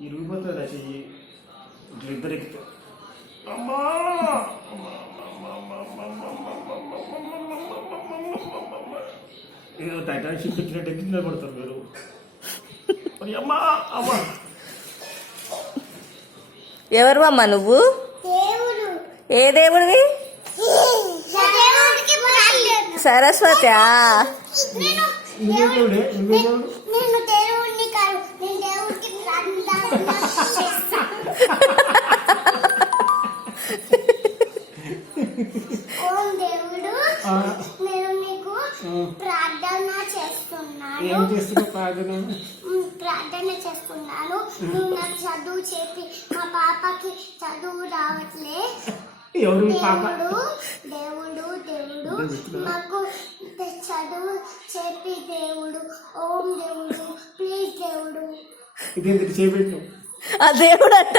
ఇరిగిపోతుంది చెయ్యి ఇద్దరికి. అమ్మా ఏదో టైటానిక్ షిప్ ఎక్కినట్టు ఎక్కి నిలబడతారు మీరు. అమ్మా అమ్మా. ఎవరు అమ్మ నువ్వు? ఏ దేవుడివి? సరస్వతి. ప్రార్థన చేస్తున్నాను. నాకు చదువు చెప్పి మా పాపకి చదువు రావట్లే. దేవుడు మాకు చదువు చెప్పి దేవుడు. ఓం దేవుడు, ప్లీజ్ దేవుడు. ఆ దేవుడు అంట.